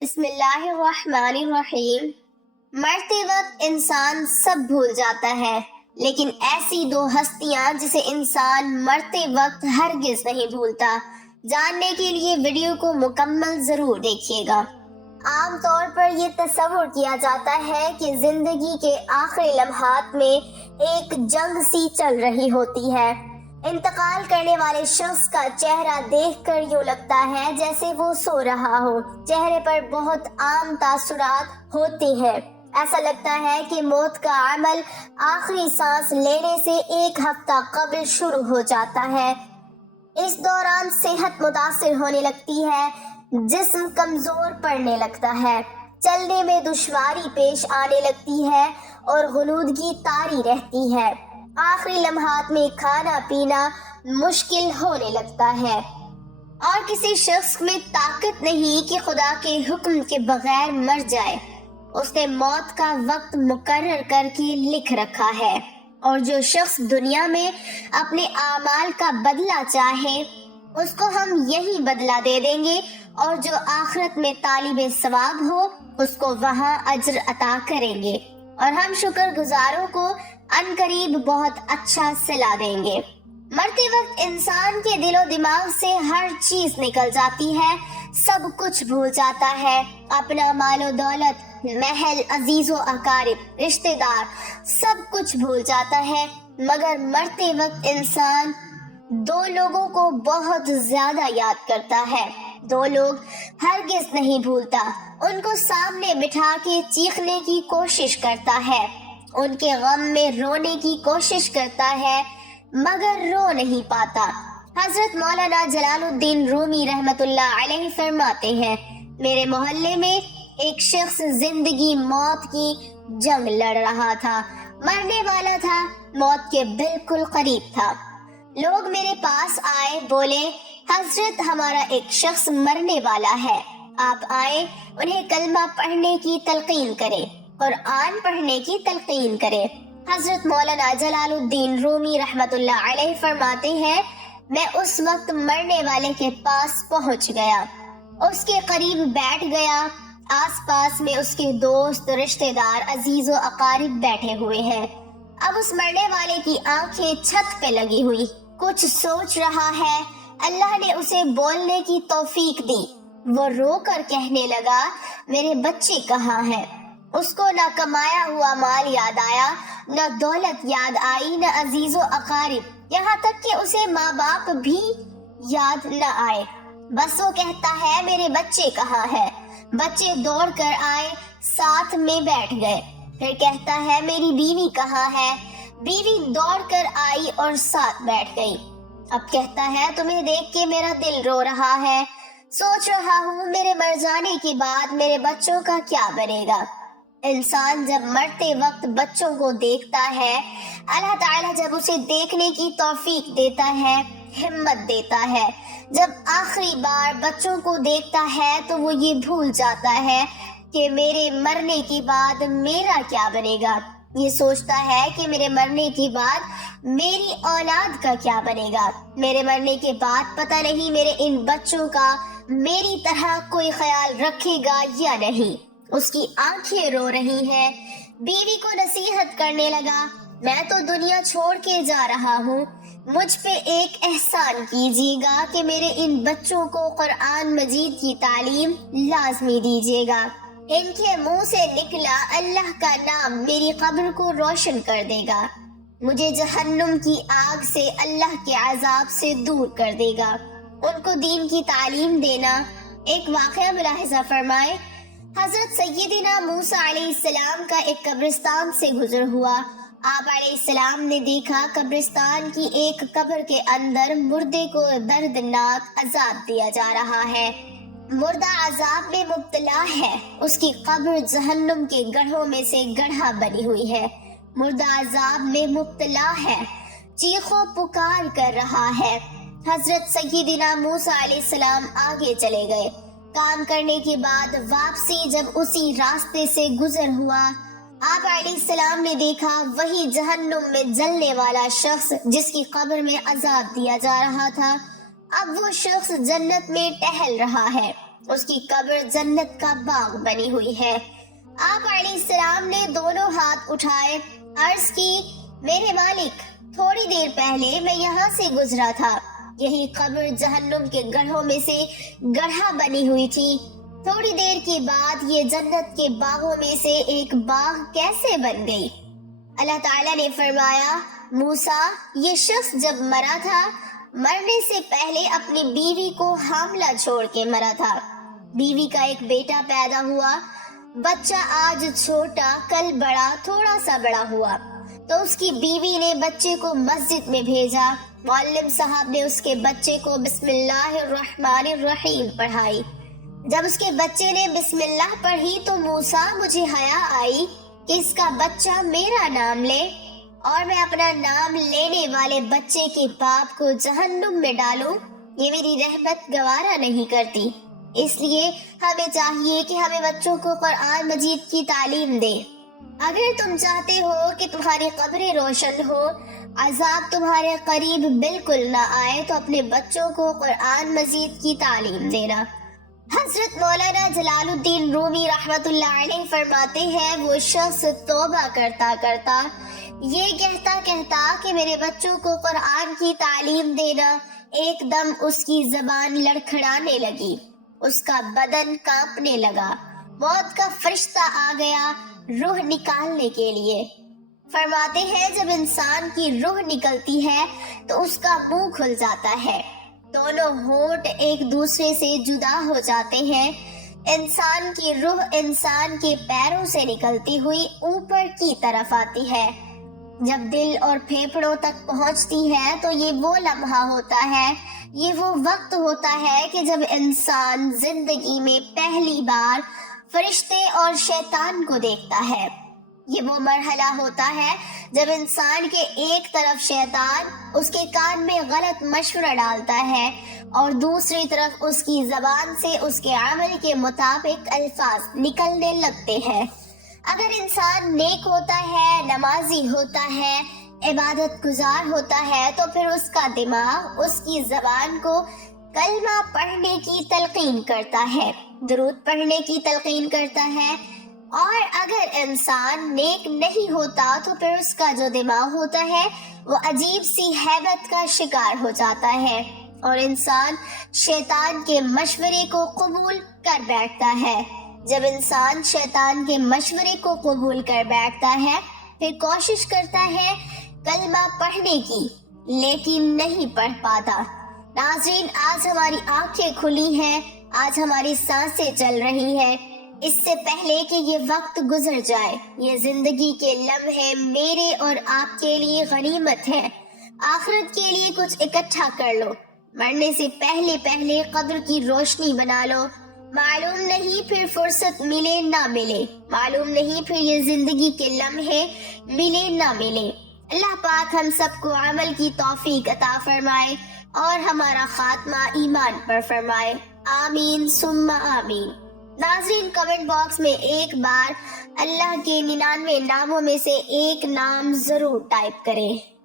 بسم اللہ الرحمن الرحیم۔ مرتے وقت انسان سب بھول جاتا ہے، لیکن ایسی دو ہستیاں جسے انسان مرتے وقت ہرگز نہیں بھولتا۔ جاننے کے لیے ویڈیو کو مکمل ضرور دیکھیے گا۔ عام طور پر یہ تصور کیا جاتا ہے کہ زندگی کے آخری لمحات میں ایک جنگ سی چل رہی ہوتی ہے۔ انتقال کرنے والے شخص کا چہرہ دیکھ کر یوں لگتا ہے جیسے وہ سو رہا ہو۔ چہرے پر بہت عام تاثرات ہوتے ہیں۔ ایسا لگتا ہے کہ موت کا عمل آخری سانس لینے سے ایک ہفتہ قبل شروع ہو جاتا ہے۔ اس دوران صحت متاثر ہونے لگتی ہے، جسم کمزور پڑنے لگتا ہے، چلنے میں دشواری پیش آنے لگتی ہے اور غنودگی طاری رہتی ہے۔ آخری لمحات میں کھانا پینا مشکل ہونے لگتا ہے اور کسی شخص میں طاقت نہیں کہ خدا کے حکم کے بغیر مر جائے۔ اس نے موت کا وقت مقرر کر کے لکھ رکھا ہے، اور جو شخص دنیا میں اپنے اعمال کا بدلہ چاہے اس کو ہم یہی بدلہ دے دیں گے، اور جو آخرت میں طالب ثواب ہو اس کو وہاں اجر عطا کریں گے، اور ہم شکر گزاروں کو ان قریب بہت اچھا صلہ دیں گے۔ مرتے وقت انسان کے دل و دماغ سے ہر چیز نکل جاتی ہے، سب کچھ بھول جاتا ہے، اپنا مال و دولت، محل، عزیز و اقارب، رشتہ دار، سب کچھ بھول جاتا ہے۔ مگر مرتے وقت انسان دو لوگوں کو بہت زیادہ یاد کرتا ہے۔ دو لوگ ہرگز نہیں بھولتا، ان کو سامنے بٹھا کے چیخنے کی کوشش کرتا ہے، ان کے غم میں رونے کی کوشش کرتا ہے، مگر رو نہیں پاتا۔ حضرت مولانا جلال الدین رومی رحمت اللہ علیہ فرماتے ہیں، میرے محلے میں ایک شخص زندگی موت کی جنگ لڑ رہا تھا، مرنے والا تھا، موت کے بالکل قریب تھا۔ لوگ میرے پاس آئے، بولے حضرت ہمارا ایک شخص مرنے والا ہے، آپ آئے انہیں کلمہ پڑھنے کی تلقین کریں، قرآن پڑھنے کی تلقین کریں۔ حضرت مولانا جلال الدین رومی رحمت اللہ علیہ فرماتے ہیں، میں اس وقت مرنے والے کے پاس پہنچ گیا، اس کے قریب بیٹھ گیا، آس پاس میں اس کے دوست، رشتہ دار، عزیز و اقارب بیٹھے ہوئے ہیں۔ اب اس مرنے والے کی آنکھیں چھت پہ لگی ہوئی، کچھ سوچ رہا ہے۔ اللہ نے اسے بولنے کی توفیق دی، وہ رو کر کہنے لگا میرے بچے کہاں ہیں؟ اس کو نہ کمایا ہوا مال یاد آیا، نہ دولت یاد آئی، نہ عزیز و اقارب، یہاں تک کہ اسے ماں باپ بھی یاد نہ آئے۔ بس وہ کہتا ہے میرے بچے کہاں ہیں؟ بچے دوڑ کر آئے، ساتھ میں بیٹھ گئے۔ پھر کہتا ہے میری بیوی کہاں ہے؟ بیوی دوڑ کر آئی اور ساتھ بیٹھ گئی۔ اب کہتا ہے تمہیں دیکھ کے میرا دل رو رہا ہے، سوچ رہا ہوں میرے مر جانے کے بعد میرے بچوں کا کیا بنے گا۔ انسان جب مرتے وقت بچوں کو دیکھتا ہے، اللہ تعالیٰ جب اسے دیکھنے کی توفیق دیتا ہے، ہمت دیتا ہے، جب آخری بار بچوں کو دیکھتا ہے تو وہ یہ بھول جاتا ہے کہ میرے مرنے کے بعد میرا کیا بنے گا۔ یہ سوچتا ہے کہ میرے مرنے کے بعد میری اولاد کا کیا بنے گا، میرے مرنے کے بعد پتہ نہیں میرے ان بچوں کا میری طرح کوئی خیال رکھے گا یا نہیں۔ اس کی آنکھیں رو رہی ہیں۔ بیوی کو نصیحت کرنے لگا، میں تو دنیا چھوڑ کے جا رہا ہوں، مجھ پہ ایک احسان کیجیے گا کہ میرے ان بچوں کو قرآن مجید کی تعلیم لازمی دیجیے گا۔ ان کے منہ سے نکلا اللہ کا نام میری قبر کو روشن کر دے گا، مجھے جہنم کی آگ سے، اللہ کے عذاب سے دور کر دے گا۔ ان کو دین کی تعلیم دینا۔ ایک واقعہ ملاحظہ فرمائے، حضرت سیدنا موسیٰ علیہ السلام کا ایک قبرستان سے گزر ہوا۔ آپ علیہ السلام نے دیکھا قبرستان کی ایک قبر کے اندر مردے کو دردناک عذاب دیا جا رہا ہے۔ مردہ عذاب میں مبتلا ہے، اس کی قبر جہنم کے گڑھوں میں سے گڑھا بنی ہوئی ہے۔ مردہ عذاب میں مبتلا ہے، چیخ و پکار کر رہا ہے۔ حضرت سیدنا موسیٰ علیہ السلام آگے چلے گئے۔ کام کرنے کے بعد واپسی جب اسی راستے سے گزر ہوا، آپ علیہ السلام نے دیکھا وہی جہنم میں جلنے والا شخص جس کی قبر میں عذاب دیا جا رہا تھا، اب وہ شخص جنت میں ٹہل رہا ہے۔ اس کی قبر جنت کا باغ بنی ہوئی ہے۔ آپ علیہ السلام نے دونوں ہاتھ اٹھائے، عرض کی، میرے مالک، تھوڑی دیر پہلے میں یہاں سے گزرا تھا، یہی قبر جہنم کے گڑھوں میں سے گڑھا بنی ہوئی تھی، تھوڑی دیر کے بعد یہ جنت کے باغوں میں سے ایک باغ کیسے بن گئی؟ اللہ تعالیٰ نے فرمایا، موسیٰ، یہ شخص جب مرا تھا، مرنے سے پہلے اپنی بیوی کو حاملہ چھوڑ کے مرا تھا، بیوی کا ایک بیٹا پیدا ہوا، بچہ آج چھوٹا کل بڑا، تھوڑا سا بڑا ہوا تو اس کی بیوی نے بچے کو مسجد میں بھیجا، معلم صاحب نے اس کے بچے کو بسم اللہ الرحمن الرحیم پڑھائی، جب اس کے بچے نے بسم اللہ پڑھی تو موسیٰ، مجھے حیا آئی کہ اس کا بچہ میرا نام لے اور میں اپنا نام لینے والے بچے کے باپ کو جہنم میں ڈالوں، یہ میری رحمت گوارا نہیں کرتی، اس لیے ہمیں چاہیے کہ ہمیں بچوں کو قرآن مجید کی تعلیم دیں۔ اگر تم چاہتے ہو کہ تمہاری قبریں روشن ہو، عذاب تمہارے قریب بالکل نہ آئے، تو اپنے بچوں کو قرآن مجید کی تعلیم دینا۔ حضرت مولانا جلال الدین رومی رحمت اللہ علیہ فرماتے ہیں، وہ شخص توبہ کرتا کرتا یہ کہتا کہ میرے بچوں کو قرآن کی تعلیم دینا، ایک دم اس کی زبان لڑکھڑانے لگی، اس کا بدن کانپنے لگا، موت کا فرشتہ آ گیا روح نکالنے کے لیے۔ فرماتے ہیں جب انسان کی روح نکلتی ہے تو اس کا منہ کھل جاتا ہے، دونوں ہونٹ ایک دوسرے سے جدا ہو جاتے ہیں، انسان کی روح انسان کے پیروں سے نکلتی ہوئی اوپر کی طرف آتی ہے، جب دل اور پھیپھڑوں تک پہنچتی ہے تو یہ وہ لمحہ ہوتا ہے، یہ وہ وقت ہوتا ہے کہ جب انسان زندگی میں پہلی بار فرشتے اور شیطان کو دیکھتا ہے، یہ وہ مرحلہ ہوتا ہے جب انسان کے ایک طرف شیطان اس کے کان میں غلط مشورہ ڈالتا ہے اور دوسری طرف اس کی زبان سے اس کے عمل کے مطابق الفاظ نکلنے لگتے ہیں۔ اگر انسان نیک ہوتا ہے، نمازی ہوتا ہے، عبادت گزار ہوتا ہے تو پھر اس کا دماغ اس کی زبان کو کلمہ پڑھنے کی تلقین کرتا ہے، درود پڑھنے کی تلقین کرتا ہے، اور اگر انسان نیک نہیں ہوتا تو پھر اس کا جو دماغ ہوتا ہے وہ عجیب سی ہیبت کا شکار ہو جاتا ہے اور انسان شیطان کے مشورے کو قبول کر بیٹھتا ہے۔ جب انسان شیطان کے مشورے کو قبول کر بیٹھتا ہے پھر کوشش کرتا ہے کلمہ پڑھنے کی، لیکن نہیں پڑھ پاتا۔ ناظرین، آج ہماری آنکھیں کھلی ہیں، آج ہماری سانسیں چل رہی ہیں، اس سے پہلے کہ یہ وقت گزر جائے، یہ زندگی کے لمحے میرے اور آپ کے لیے غنیمت ہے، آخرت کے لیے کچھ اکٹھا کر لو، مرنے سے پہلے قبر کی روشنی بنا لو، معلوم نہیں پھر فرصت ملے نہ ملے، معلوم نہیں پھر یہ زندگی کے لمحے ملے نہ ملے۔ اللہ پاک ہم سب کو عمل کی توفیق عطا فرمائے اور ہمارا خاتمہ ایمان پر فرمائے، آمین ثم آمین۔ ناظرین، کمنٹ باکس میں ایک بار اللہ کے 99 ناموں میں سے ایک نام ضرور ٹائپ کریں۔